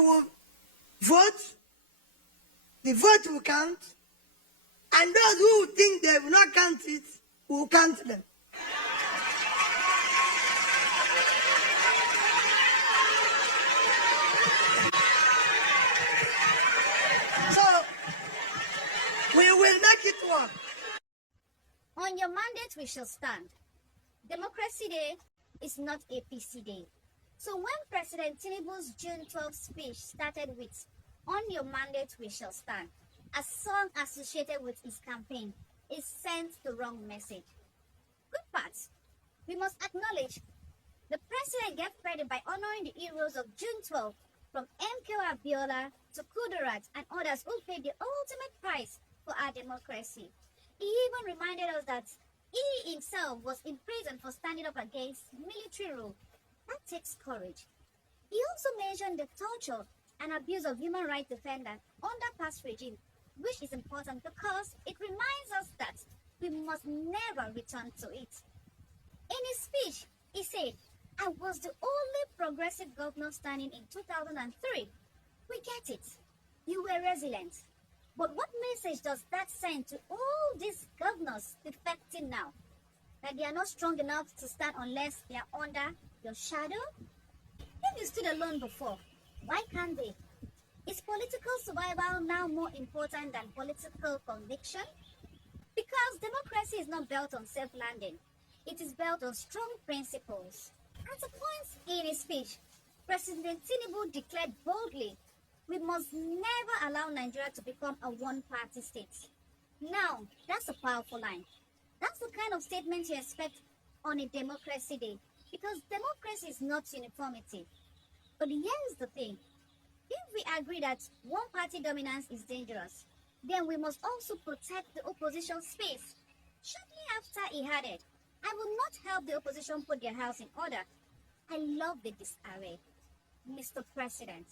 will vote, the vote will count, and those who think they will not count it will count them. So, we will make it work. On your mandate we shall stand. Democracy Day is not APC Day. So when President Tinubu's June 12th speech started with, "On your mandate we shall stand," a song associated with his campaign, it sends the wrong message. Good part. We must acknowledge the president gave credit by honoring the heroes of June 12th, from MK Abiola to Kudurat and others who paid the ultimate price for our democracy. He even reminded us that he himself was in prison for standing up against military rule. That takes courage. He also mentioned the torture and abuse of human rights defenders under past regime, which is important because it reminds us that we must never return to it. In his speech, he said, "I was the only progressive governor standing in 2003. We get it. You were resilient. But what message does that send to all these governors defecting now? That they are not strong enough to stand unless they are under your shadow? If you stood alone before, why can't they? Is political survival now more important than political conviction? Because democracy is not built on self-landing. It is built on strong principles." At a point in his speech, President Tinubu declared boldly, "We must never allow Nigeria to become a one-party state." Now, that's a powerful line. That's the kind of statement you expect on a democracy day, because democracy is not uniformity. But here's the thing. If we agree that one-party dominance is dangerous, then we must also protect the opposition space. Shortly after he added, "I will not help the opposition put their house in order." I love the disarray. Mr. President,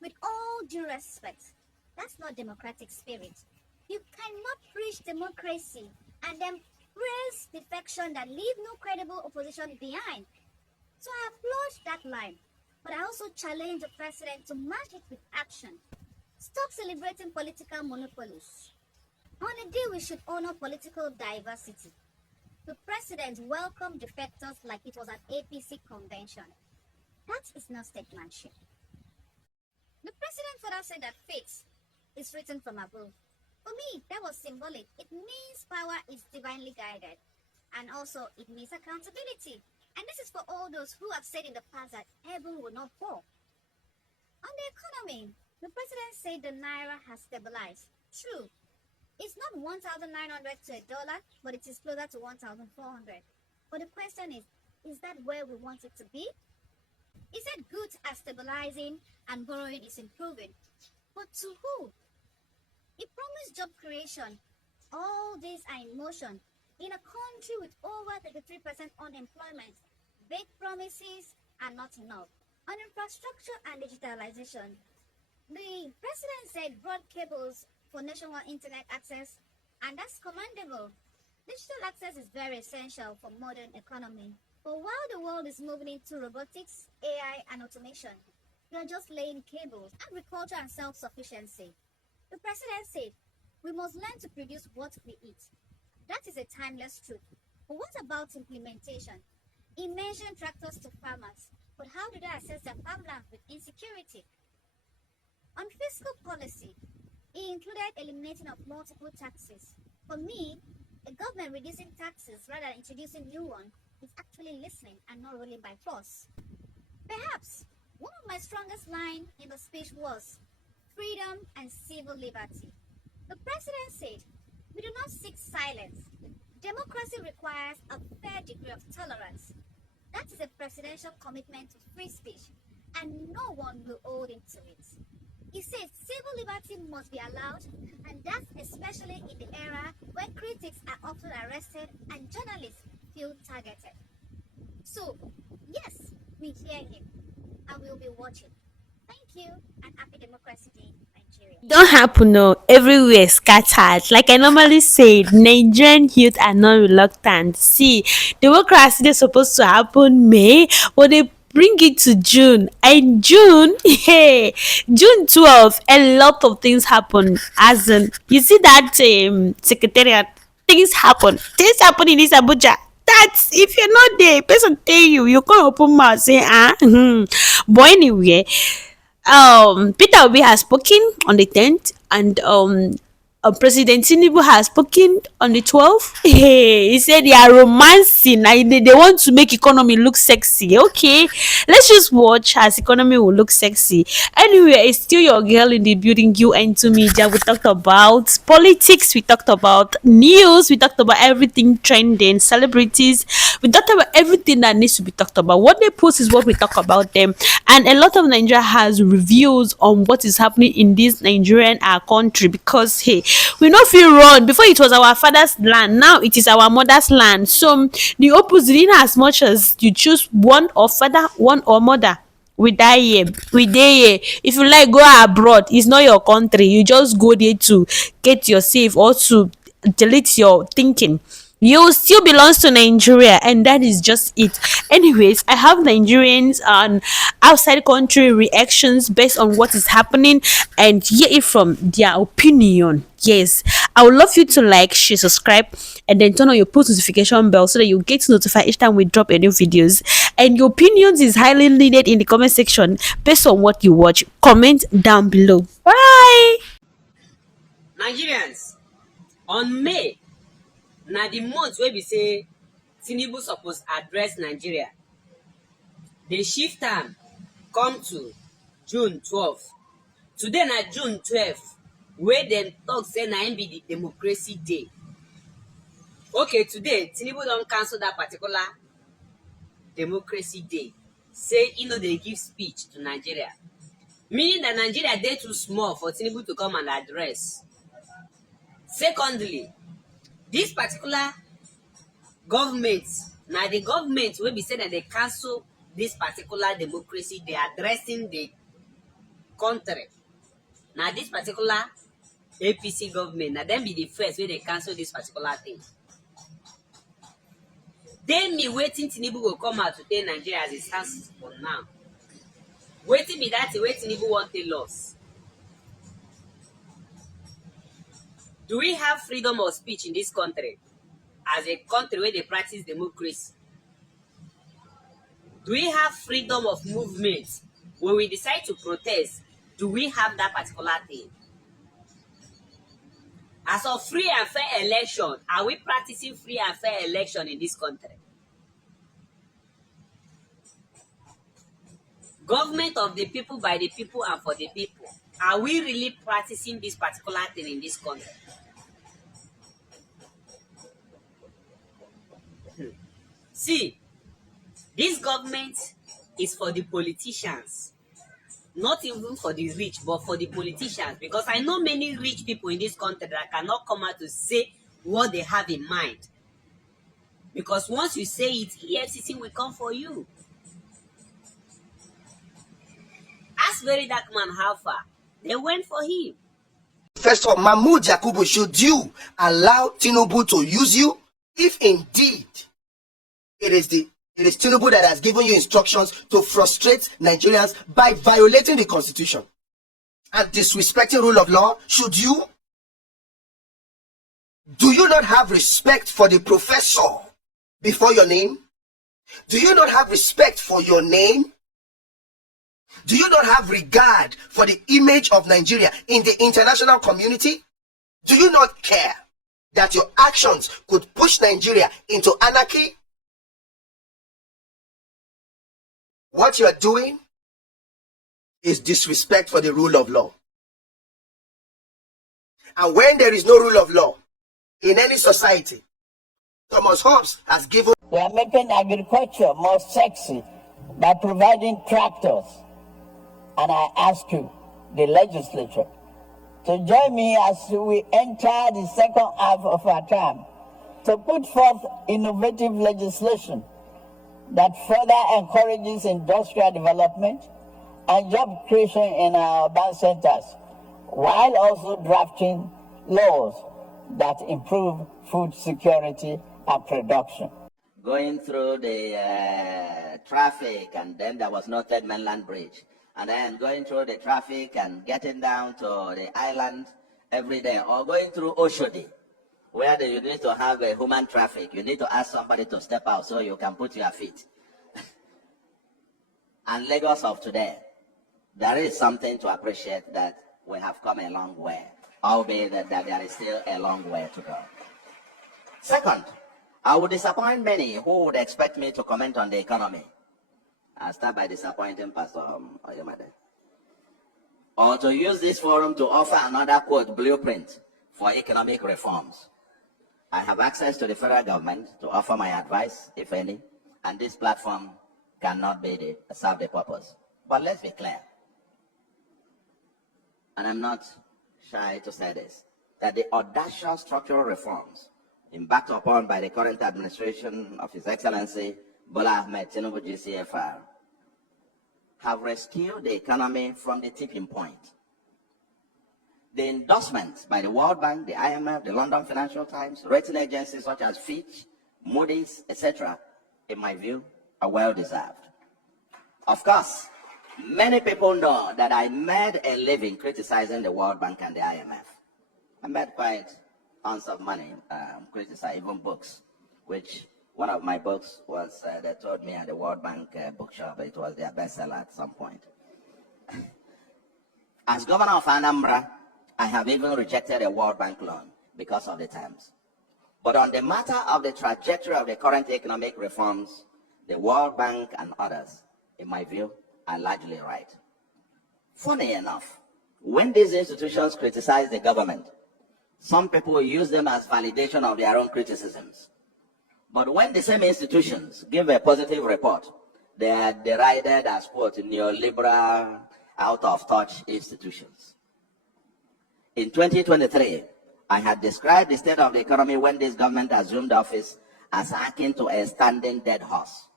with all due respect, that's not democratic spirit. You cannot preach democracy and then praise defection that leave no credible opposition behind. So I applaud that line, but I also challenge the president to match it with action. Stop celebrating political monopolies. On a day we should honor political diversity, the president welcomed defectors like it was an APC convention. That is not statesmanship. The president further said that fate is written from above. For me, that was symbolic. It means power is divinely guided. And also, it means accountability. And this is for all those who have said in the past that heaven will not fall. On the economy, the president said the naira has stabilized. True. It's not 1,900 to $1, but it is closer to 1,400. But the question is that where we want it to be? He said goods are stabilizing and borrowing is improving. But to who? He promised job creation. All these are in motion. In a country with over 33% unemployment, big promises are not enough. On infrastructure and digitalization, the president said broad cables for nationwide internet access, and that's commendable. Digital access is very essential for modern economy. But while the world is moving into robotics, AI, and automation, we are just laying cables. Agriculture and self-sufficiency. The president said, "We must learn to produce what we eat." That is a timeless truth. But what about implementation? He mentioned tractors to farmers, but how do they access their farmland with insecurity? On fiscal policy, he included eliminating of multiple taxes. For me, a government reducing taxes rather than introducing new ones is actually listening and not ruling by force. Perhaps one of my strongest lines in the speech was freedom and civil liberty. The president said, "We do not seek silence. Democracy requires a fair degree of tolerance." That is a presidential commitment to free speech, and no one will hold him to it. He says civil liberty must be allowed, and that's especially in the era where critics are often arrested and journalists feel targeted. So, yes, we hear him, and we'll be watching. Thank you, and happy Democracy Day, Nigeria. Don't happen no everywhere scattered. Like I normally say, Nigerian youth are not reluctant. See, democracy is supposed to happen May, but they bring it to June. And June, hey, June 12th, a lot of things happen. As in, you see that secretariat, things happen in this Abuja. That's if you're not there, person tell you can't open mouth say But anyway, Peter Obi has spoken on the 10th, and President Tinubu has spoken on the 12th. Hey, he said they are romancing. They want to make economy look sexy. Okay, let's just watch as economy will look sexy. Anyway, it's still your girl in the building, you and to media. We talked about politics, we talked about news, we talked about everything trending, celebrities, we talked about everything that needs to be talked about. What they post is what we talk about them. And a lot of Nigeria has reviews on what is happening in this Nigerian our country, because hey, we no feel run. Before it was our father's land, now it is our mother's land. So the opposite, in as much as you choose one or father, one or mother, we die here, we dey here. If you like, go abroad, it's not your country, you just go there to get your save or to delete your thinking. You still belongs to Nigeria, and that is just it. Anyways, I have Nigerians and outside country reactions based on what is happening and hear it from their opinion. Yes, I would love you to like, share, subscribe, and then turn on your post notification bell so that you get notified each time we drop a new videos. And your opinions is highly needed in the comment section based on what you watch. Comment down below. Bye. Nigerians, on May na the month wey be say Tinubu suppose address Nigeria. They shift am come to June 12th. Today na June 12th, wey dem talk say na im be the democracy day. Okay, today Tinubu don cancel that particular democracy day, say e no dey give speech to Nigeria, meaning that Nigeria dey too small for Tinubu to come and address. Secondly, this particular government na the government wey be say that they cancel this particular democracy day addressing the country. Na this particular APC government, na dem be the first wey dey cancel this particular thing. Tell me wetin Tinubu go come out to tell Nigeria as it stands for now. Wetin be that wey Tinubu wan tell us? Do we have freedom of speech in this country as a country where they practice democracy? Do we have freedom of movement? When we decide to protest, do we have that particular thing? As of free and fair election, are we practicing free and fair election in this country? Government of the people, by the people, and for the people. Are we really practicing this particular thing in this country? See, this government is for the politicians, not even for the rich, but for the politicians. Because I know many rich people in this country that cannot come out to say what they have in mind. Because once you say it, Efcc will come for you. Ask Verydarkman how far. They went for him. First of all, Mahmoud Yakubu, should you allow Tinubu to use you? If indeed it is Tinubu that has given you instructions to frustrate Nigerians by violating the constitution and disrespecting rule of law, should you? Do you not have respect for the professor before your name? Do you not have respect for your name? Do you not have regard for the image of Nigeria in the international community? Do you not care that your actions could push Nigeria into anarchy? What you are doing is disrespect for the rule of law. And when there is no rule of law in any society, Thomas Hobbes has given... We are making agriculture more sexy by providing tractors. And I ask you, the legislature, to join me as we enter the second half of our term to put forth innovative legislation that further encourages industrial development and job creation in our urban centers, while also drafting laws that improve food security and production. Going through the traffic, and then there was no third mainland bridge. And then going through the traffic and getting down to the island every day, or going through Oshodi, where you need to have a human traffic. You need to ask somebody to step out so you can put your feet. And Lagos of today, there is something to appreciate, that we have come a long way, albeit that there is still a long way to go. Second, I would disappoint many who would expect me to comment on the economy. I'll start by disappointing Pastor Oyemade. Or to use this forum to offer another, quote, blueprint for economic reforms. I have access to the federal government to offer my advice, if any, and this platform cannot serve the purpose. But let's be clear, and I'm not shy to say this, that the audacious structural reforms embarked upon by the current administration of His Excellency Bola Ahmed Tinubu GCFR have rescued the economy from the tipping point. The endorsements by the World Bank, the IMF, the London Financial Times, rating agencies such as Fitch, Moody's, etc., in my view, are well deserved. Of course, many people know that I made a living criticizing the World Bank and the IMF. I made quite tons of money criticizing even books, which one of my books was, they told me at the World Bank bookshop, it was their bestseller at some point. As governor of Anambra, I have even rejected a World Bank loan because of the terms. But on the matter of the trajectory of the current economic reforms, the World Bank and others, in my view, are largely right. Funny enough, when these institutions criticize the government, some people use them as validation of their own criticisms. But when the same institutions give a positive report, they are derided as, quote, neoliberal, out-of-touch institutions. In 2023, I had described the state of the economy when this government assumed office as akin to a standing dead horse.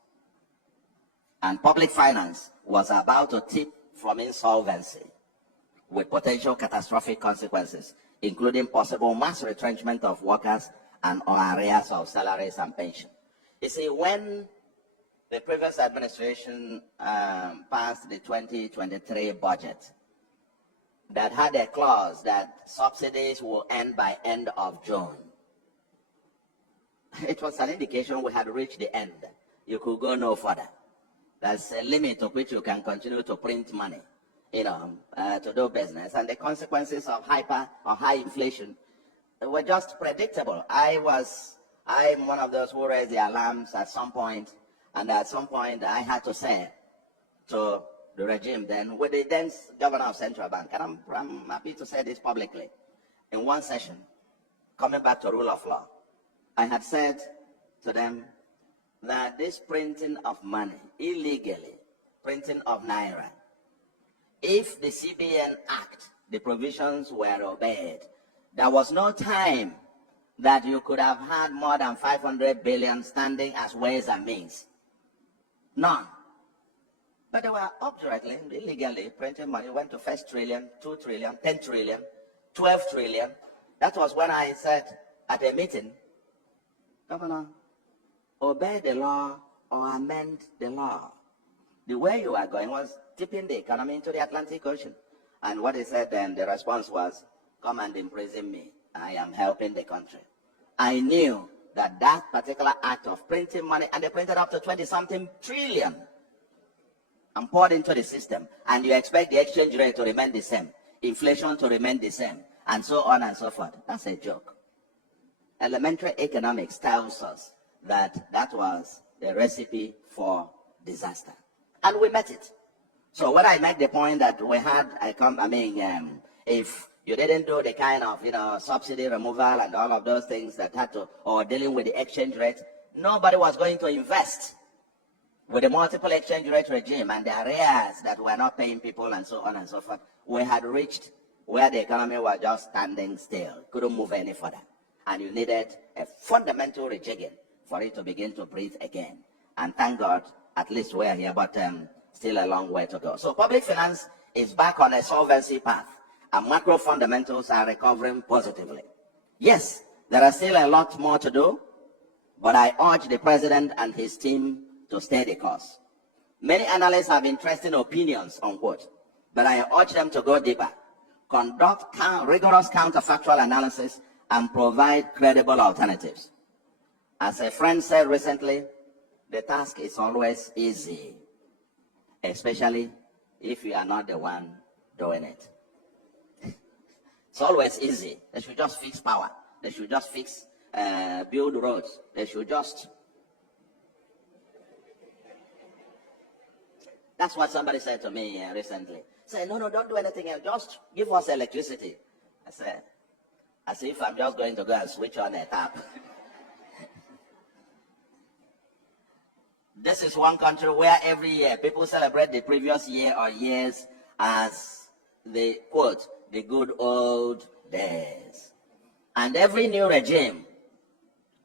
And public finance was about to tip from insolvency with potential catastrophic consequences, including possible mass retrenchment of workers and arrears of salaries and pension. You see, when the previous administration passed the 2023 budget that had a clause that subsidies will end by end of June, it was an indication we had reached the end. You could go no further. There's a limit to which you can continue to print money, to do business. And the consequences of high inflation were just predictable. I'm one of those who raised the alarms at some point, and at some point I had to say to the regime then, with the then governor of Central Bank, and I'm happy to say this publicly, in one session, coming back to rule of law, I had said to them that this printing of money, illegally, printing of naira, if the CBN Act, the provisions were obeyed, there was no time that you could have had more than 500 billion standing as ways and means. None. But they were obdurately, illegally printing money, went to 1 trillion, 2 trillion, 10 trillion, 12 trillion. That was when I said at a meeting, Governor, obey the law or amend the law. The way you are going was tipping the economy into the Atlantic Ocean. And what he said then, the response was, come and imprison me. I am helping the country. I knew that that particular act of printing money, and they printed up to 20-something trillion and poured into the system, and you expect the exchange rate to remain the same, inflation to remain the same, and so on and so forth. That's a joke. Elementary economics tells us that that was the recipe for disaster. And we met it. So when I make the point that we had, if you didn't do the kind of, subsidy removal and all of those things that had to, or dealing with the exchange rate, nobody was going to invest with the multiple exchange rate regime and the arrears that were not paying people and so on and so forth. We had reached where the economy was just standing still, couldn't move any further. And you needed a fundamental rejigging for it to begin to breathe again. And thank God, at least we're here, but still a long way to go. So public finance is back on a solvency path, and macro fundamentals are recovering positively. Yes, there are still a lot more to do, but I urge the president and his team to stay the course. Many analysts have interesting opinions, unquote, but I urge them to go deeper, conduct rigorous counterfactual analysis, and provide credible alternatives. As a friend said recently, the task is always easy, especially if you are not the one doing it. It's always easy. They should just fix power. They should just build roads. They should just... That's what somebody said to me recently. Say, no, don't do anything else. Just give us electricity. I said, as if I'm just going to go and switch on a tap. This is one country where every year people celebrate the previous year or years as the, quote, the good old days. And every new regime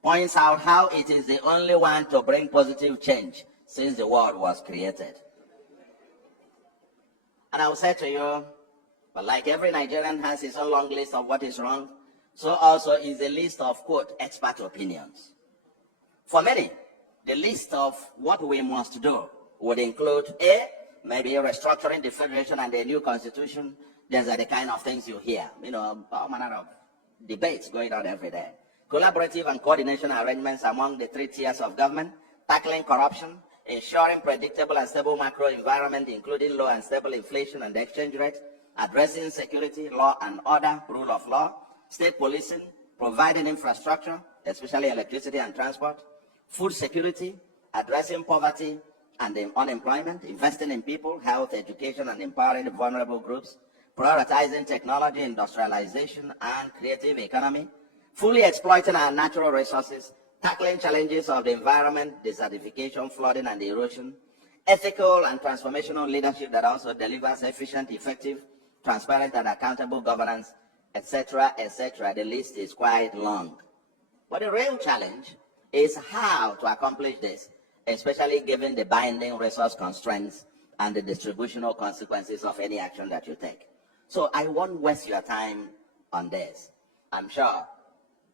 points out how it is the only one to bring positive change since the world was created. And I will say to you, but like every Nigerian has his own long list of what is wrong, so also is a list of, quote, expert opinions. For many, the list of what we must do would include A, maybe restructuring the federation and a new constitution. These are the kind of things you hear, all manner of debates going on every day. Collaborative and coordination arrangements among the 3 tiers of government, tackling corruption, ensuring predictable and stable macro environment, including low and stable inflation and exchange rate, addressing security, law and order, rule of law, state policing, providing infrastructure, especially electricity and transport, food security, addressing poverty and unemployment, investing in people, health, education, and empowering vulnerable groups, prioritizing technology, industrialization, and creative economy, fully exploiting our natural resources, tackling challenges of the environment, desertification, flooding, and erosion, ethical and transformational leadership that also delivers efficient, effective, transparent, and accountable governance, etc., etc. The list is quite long. But the real challenge is how to accomplish this, especially given the binding resource constraints and the distributional consequences of any action that you take. So I won't waste your time on this. I'm sure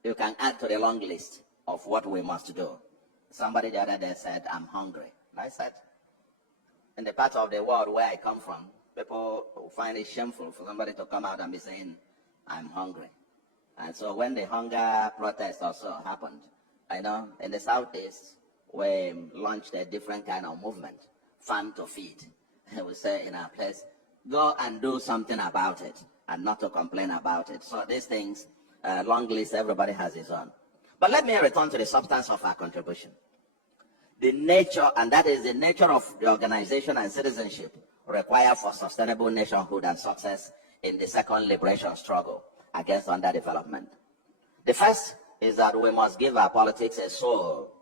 you can add to the long list of what we must do. Somebody the other day said, I'm hungry. And I said, in the part of the world where I come from, people find it shameful for somebody to come out and be saying, I'm hungry. And so when the hunger protest also happened, I know in the Southeast, we launched a different kind of movement, farm to feed. We say in our place, go and do something about it and not to complain about it. So these things, long list, everybody has his own. But let me return to the substance of our contribution. The nature, and that is the nature of the organization and citizenship required for sustainable nationhood and success in the second liberation struggle against underdevelopment. The first is that we must give our politics a soul